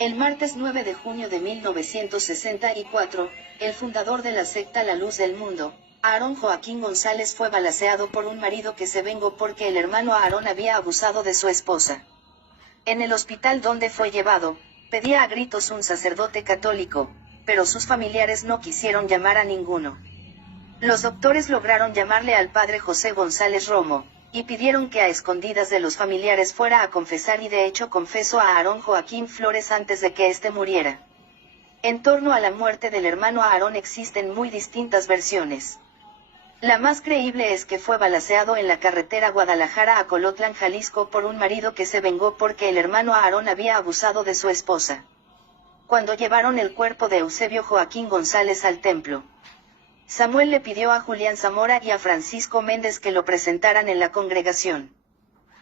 El martes 9 de junio de 1964, el fundador de la secta La Luz del Mundo, Aarón Joaquín González, fue balaceado por un marido que se vengó porque el hermano Aarón había abusado de su esposa. En el hospital donde fue llevado, pedía a gritos un sacerdote católico, pero sus familiares no quisieron llamar a ninguno. Los doctores lograron llamarle al padre José González Romo, y pidieron que a escondidas de los familiares fuera a confesar, y de hecho confesó a Aarón Joaquín Flores antes de que éste muriera. En torno a la muerte del hermano Aarón existen muy distintas versiones. La más creíble es que fue balaceado en la carretera Guadalajara a Colotlán, Jalisco, por un marido que se vengó porque el hermano Aarón había abusado de su esposa. Cuando llevaron el cuerpo de Eusebio Joaquín González al templo, Samuel le pidió a Julián Zamora y a Francisco Méndez que lo presentaran en la congregación.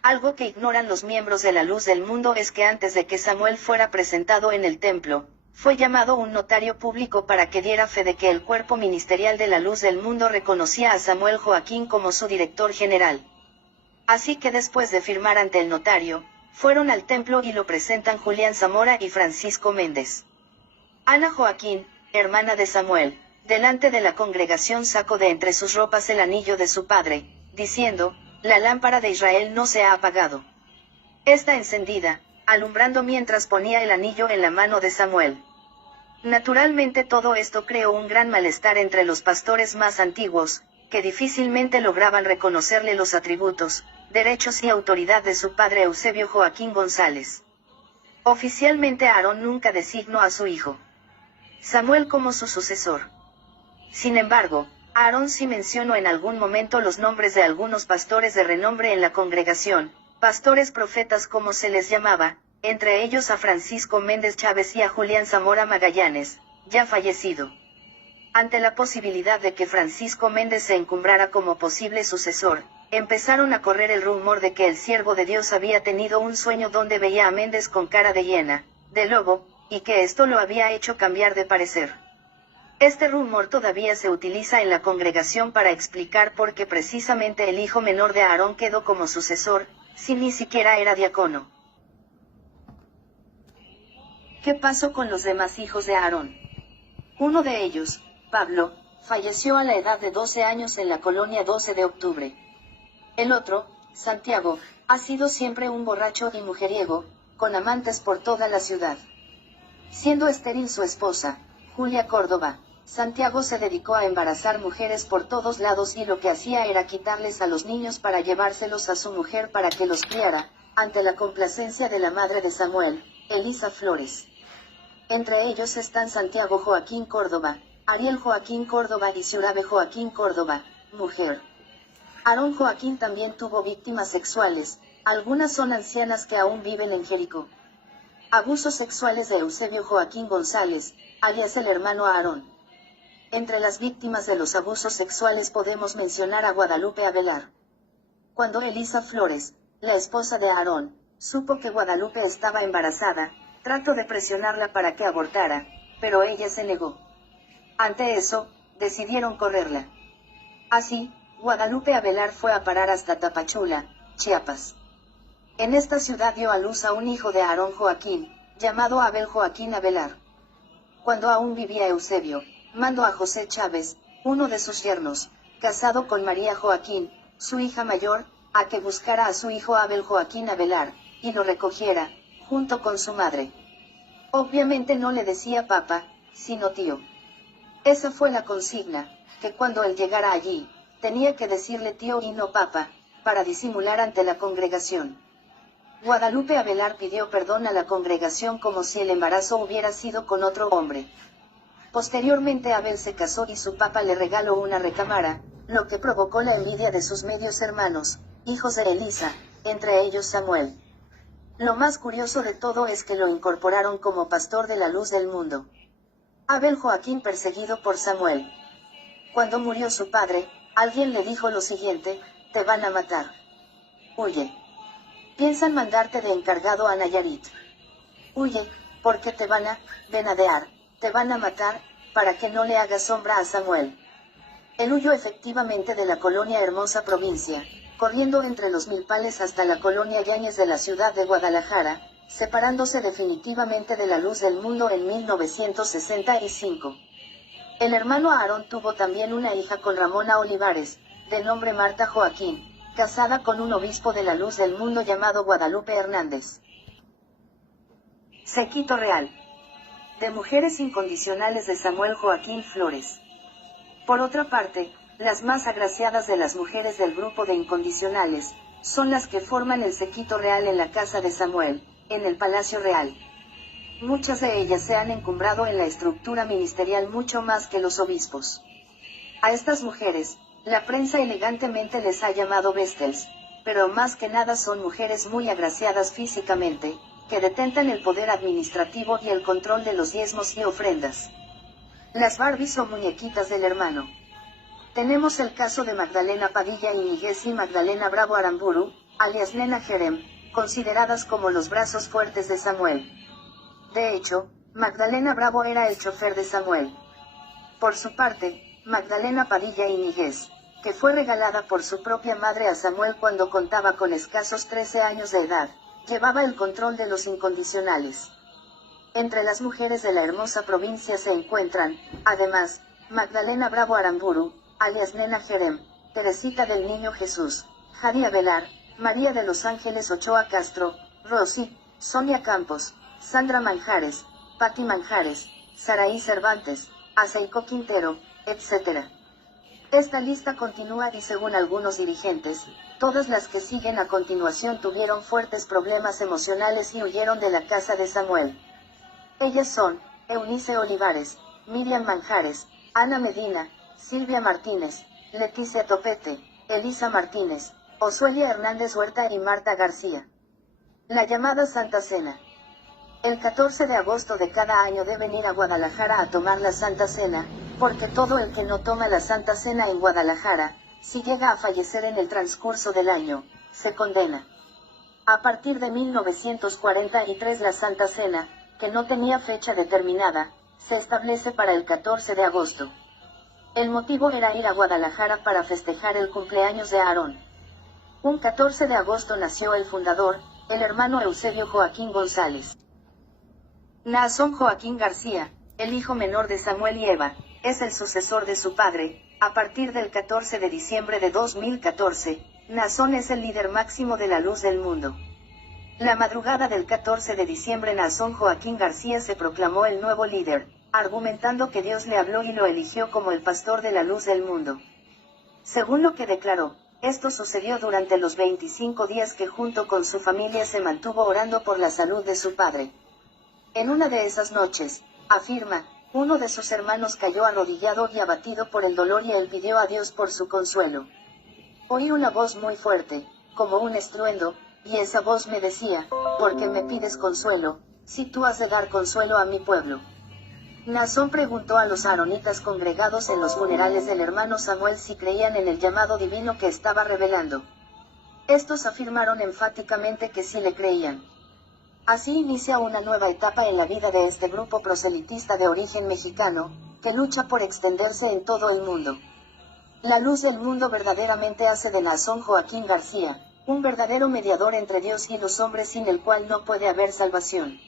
Algo que ignoran los miembros de La Luz del Mundo es que antes de que Samuel fuera presentado en el templo, fue llamado un notario público para que diera fe de que el cuerpo ministerial de La Luz del Mundo reconocía a Samuel Joaquín como su director general. Así que después de firmar ante el notario, fueron al templo y lo presentan Julián Zamora y Francisco Méndez. Ana Joaquín, hermana de Samuel, delante de la congregación sacó de entre sus ropas el anillo de su padre, diciendo: «La lámpara de Israel no se ha apagado. Está encendida», alumbrando mientras ponía el anillo en la mano de Samuel. Naturalmente todo esto creó un gran malestar entre los pastores más antiguos, que difícilmente lograban reconocerle los atributos, derechos y autoridad de su padre Eusebio Joaquín González. Oficialmente Aarón nunca designó a su hijo Samuel como su sucesor. Sin embargo, Aarón sí mencionó en algún momento los nombres de algunos pastores de renombre en la congregación, pastores profetas como se les llamaba, entre ellos a Francisco Méndez Chávez y a Julián Zamora Magallanes, ya fallecido. Ante la posibilidad de que Francisco Méndez se encumbrara como posible sucesor, empezaron a correr el rumor de que el siervo de Dios había tenido un sueño donde veía a Méndez con cara de hiena, de lobo, y que esto lo había hecho cambiar de parecer. Este rumor todavía se utiliza en la congregación para explicar por qué precisamente el hijo menor de Aarón quedó como sucesor, si ni siquiera era diácono. ¿Qué pasó con los demás hijos de Aarón? Uno de ellos, Pablo, falleció a la edad de 12 años en la colonia 12 de octubre. El otro, Santiago, ha sido siempre un borracho y mujeriego, con amantes por toda la ciudad. Siendo estéril su esposa, Julia Córdoba, Santiago se dedicó a embarazar mujeres por todos lados y lo que hacía era quitarles a los niños para llevárselos a su mujer para que los criara, ante la complacencia de la madre de Samuel, Elisa Flores. Entre ellos están Santiago Joaquín Córdoba, Ariel Joaquín Córdoba y Ciurabe Joaquín Córdoba, mujer. Aarón Joaquín también tuvo víctimas sexuales, algunas son ancianas que aún viven en Jericó. Abusos sexuales de Eusebio Joaquín González, alias el hermano Aarón. Entre las víctimas de los abusos sexuales podemos mencionar a Guadalupe Avelar. Cuando Elisa Flores, la esposa de Aarón, supo que Guadalupe estaba embarazada, trató de presionarla para que abortara, pero ella se negó. Ante eso, decidieron correrla. Así, Guadalupe Avelar fue a parar hasta Tapachula, Chiapas. En esta ciudad dio a luz a un hijo de Aarón Joaquín, llamado Abel Joaquín Avelar. Cuando aún vivía Eusebio, mandó a José Chávez, uno de sus yernos, casado con María Joaquín, su hija mayor, a que buscara a su hijo Abel Joaquín Avelar, y lo recogiera, junto con su madre. Obviamente no le decía papá, sino tío. Esa fue la consigna, que cuando él llegara allí, tenía que decirle tío y no papá, para disimular ante la congregación. Guadalupe Avelar pidió perdón a la congregación como si el embarazo hubiera sido con otro hombre. Posteriormente Abel se casó y su papá le regaló una recámara, lo que provocó la envidia de sus medios hermanos, hijos de Elisa, entre ellos Samuel. Lo más curioso de todo es que lo incorporaron como pastor de La Luz del Mundo. Abel Joaquín perseguido por Samuel. Cuando murió su padre, alguien le dijo lo siguiente: «Te van a matar. Huye. Piensan mandarte de encargado a Nayarit. Huye, porque te van a venadear, te van a matar, para que no le hagas sombra a Samuel». Él huyó efectivamente de la colonia Hermosa Provincia, corriendo entre los milpales hasta la colonia Yáñez de la ciudad de Guadalajara, separándose definitivamente de la luz del mundo en 1965. El hermano Aarón tuvo también una hija con Ramona Olivares, de nombre Marta Joaquín, casada con un obispo de la luz del mundo llamado Guadalupe Hernández. Séquito real. De mujeres incondicionales de Samuel Joaquín Flores. Por otra parte, las más agraciadas de las mujeres del grupo de incondicionales, son las que forman el séquito real en la casa de Samuel, en el Palacio Real. Muchas de ellas se han encumbrado en la estructura ministerial mucho más que los obispos. A estas mujeres, la prensa elegantemente les ha llamado vestels, pero más que nada son mujeres muy agraciadas físicamente, que detentan el poder administrativo y el control de los diezmos y ofrendas. Las Barbies o muñequitas del hermano. Tenemos el caso de Magdalena Padilla Iñiguez y Magdalena Bravo Aramburu, alias Nena Jerem, consideradas como los brazos fuertes de Samuel. De hecho, Magdalena Bravo era el chofer de Samuel. Por su parte, Magdalena Padilla Iñiguez, que fue regalada por su propia madre a Samuel cuando contaba con escasos 13 años de edad, llevaba el control de los incondicionales. Entre las mujeres de la hermosa provincia se encuentran, además, Magdalena Bravo Aramburu, alias Nena Jerem, Teresita del Niño Jesús, Jadia Velar, María de los Ángeles Ochoa Castro, Rosy, Sonia Campos, Sandra Manjares, Patti Manjares, Saraí Cervantes, Aceico Quintero, etc. Esta lista continúa y según algunos dirigentes, todas las que siguen a continuación tuvieron fuertes problemas emocionales y huyeron de la casa de Samuel. Ellas son, Eunice Olivares, Miriam Manjares, Ana Medina, Silvia Martínez, Leticia Topete, Elisa Martínez, Osuelia Hernández Huerta y Marta García. La llamada Santa Cena. El 14 de agosto de cada año deben ir a Guadalajara a tomar la Santa Cena, porque todo el que no toma la Santa Cena en Guadalajara, si llega a fallecer en el transcurso del año, se condena. A partir de 1943 la Santa Cena, que no tenía fecha determinada, se establece para el 14 de agosto. El motivo era ir a Guadalajara para festejar el cumpleaños de Aarón. Un 14 de agosto nació el fundador, el hermano Eusebio Joaquín González. Naasón Joaquín García, el hijo menor de Samuel y Eva, es el sucesor de su padre. A partir del 14 de diciembre de 2014, Naasón es el líder máximo de la luz del mundo. La madrugada del 14 de diciembre Naasón Joaquín García se proclamó el nuevo líder, argumentando que Dios le habló y lo eligió como el pastor de la luz del mundo. Según lo que declaró, esto sucedió durante los 25 días que junto con su familia se mantuvo orando por la salud de su padre. En una de esas noches, afirma, uno de sus hermanos cayó arrodillado y abatido por el dolor y él pidió a Dios por su consuelo. Oí una voz muy fuerte, como un estruendo, y esa voz me decía, ¿por qué me pides consuelo, si tú has de dar consuelo a mi pueblo? Naasón preguntó a los aaronitas congregados en los funerales del hermano Samuel si creían en el llamado divino que estaba revelando. Estos afirmaron enfáticamente que sí le creían. Así inicia una nueva etapa en la vida de este grupo proselitista de origen mexicano, que lucha por extenderse en todo el mundo. La luz del mundo verdaderamente hace de Naasón Joaquín García, un verdadero mediador entre Dios y los hombres sin el cual no puede haber salvación.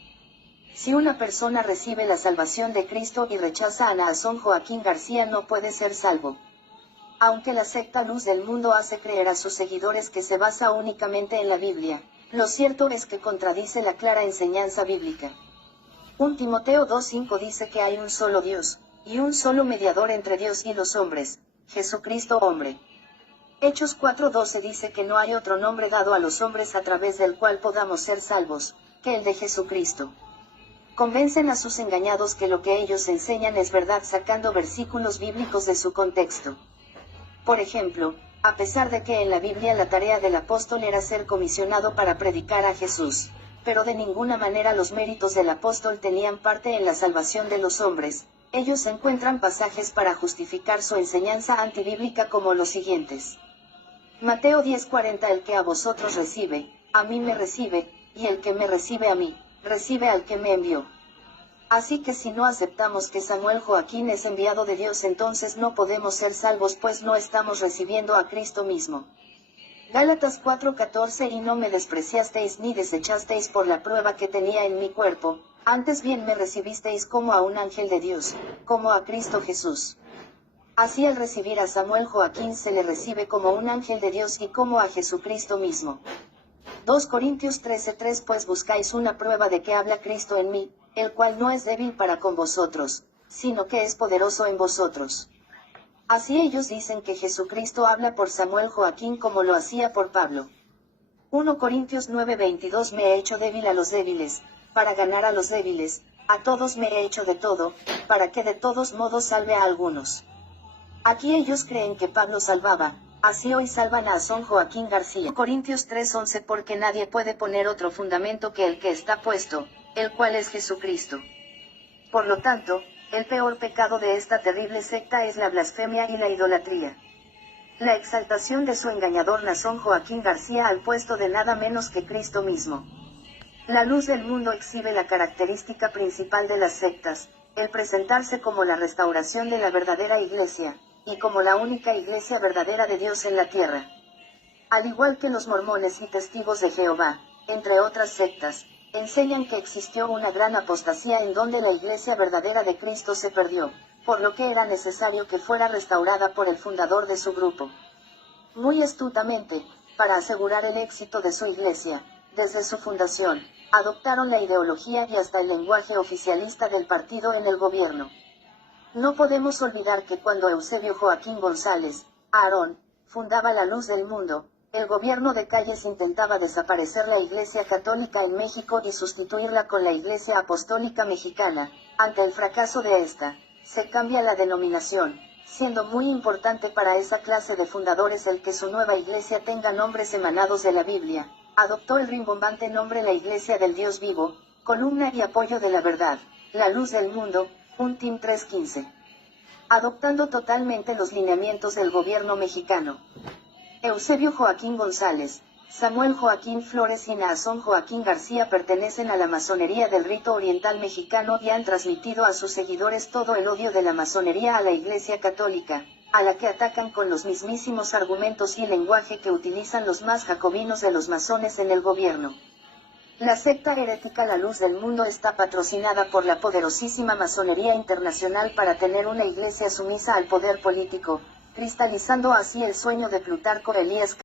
Si una persona recibe la salvación de Cristo y rechaza a Naasón Joaquín García no puede ser salvo. Aunque la secta Luz del Mundo hace creer a sus seguidores que se basa únicamente en la Biblia, lo cierto es que contradice la clara enseñanza bíblica. 1 Timoteo 2:5 dice que hay un solo Dios, y un solo mediador entre Dios y los hombres, Jesucristo hombre. Hechos 4:12 dice que no hay otro nombre dado a los hombres a través del cual podamos ser salvos, que el de Jesucristo. Convencen a sus engañados que lo que ellos enseñan es verdad sacando versículos bíblicos de su contexto. Por ejemplo, a pesar de que en la Biblia la tarea del apóstol era ser comisionado para predicar a Jesús, pero de ninguna manera los méritos del apóstol tenían parte en la salvación de los hombres, ellos encuentran pasajes para justificar su enseñanza antibíblica como los siguientes. Mateo 10:40 El que a vosotros recibe, a mí me recibe, y el que me recibe a mí, recibe al que me envió. Así que si no aceptamos que Samuel Joaquín es enviado de Dios entonces no podemos ser salvos pues no estamos recibiendo a Cristo mismo. Gálatas 4:14 Y no me despreciasteis ni desechasteis por la prueba que tenía en mi cuerpo, antes bien me recibisteis como a un ángel de Dios, como a Cristo Jesús. Así al recibir a Samuel Joaquín se le recibe como un ángel de Dios y como a Jesucristo mismo. 2 Corintios 13:3 Pues buscáis una prueba de que habla Cristo en mí, el cual no es débil para con vosotros, sino que es poderoso en vosotros. Así ellos dicen que Jesucristo habla por Samuel Joaquín como lo hacía por Pablo. 1 Corintios 9:22 Me he hecho débil a los débiles, para ganar a los débiles, a todos me he hecho de todo, para que de todos modos salve a algunos. Aquí ellos creen que Pablo salvaba, así hoy salvan a Son Joaquín García. Corintios 3:11 Porque nadie puede poner otro fundamento que el que está puesto, el cual es Jesucristo. Por lo tanto, el peor pecado de esta terrible secta es la blasfemia y la idolatría. La exaltación de su engañador Nazón Joaquín García al puesto de nada menos que Cristo mismo. La luz del mundo exhibe la característica principal de las sectas, el presentarse como la restauración de la verdadera iglesia, y como la única iglesia verdadera de Dios en la tierra. Al igual que los mormones y testigos de Jehová, entre otras sectas, enseñan que existió una gran apostasía en donde la iglesia verdadera de Cristo se perdió, por lo que era necesario que fuera restaurada por el fundador de su grupo. Muy astutamente, para asegurar el éxito de su iglesia, desde su fundación, adoptaron la ideología y hasta el lenguaje oficialista del partido en el gobierno. No podemos olvidar que cuando Eusebio Joaquín González, Aarón, fundaba la Luz del Mundo, el gobierno de Calles intentaba desaparecer la Iglesia Católica en México y sustituirla con la Iglesia Apostólica Mexicana. Ante el fracaso de esta, se cambia la denominación, siendo muy importante para esa clase de fundadores el que su nueva iglesia tenga nombres emanados de la Biblia. Adoptó el rimbombante nombre la Iglesia del Dios Vivo, columna y apoyo de la verdad, la Luz del Mundo, un Tim 3:15. Adoptando totalmente los lineamientos del gobierno mexicano. Eusebio Joaquín González, Samuel Joaquín Flores y Naasón Joaquín García pertenecen a la masonería del rito oriental mexicano y han transmitido a sus seguidores todo el odio de la masonería a la Iglesia Católica, a la que atacan con los mismísimos argumentos y lenguaje que utilizan los más jacobinos de los masones en el gobierno. La secta herética La Luz del Mundo está patrocinada por la poderosísima masonería internacional para tener una iglesia sumisa al poder político, cristalizando así el sueño de Plutarco Elías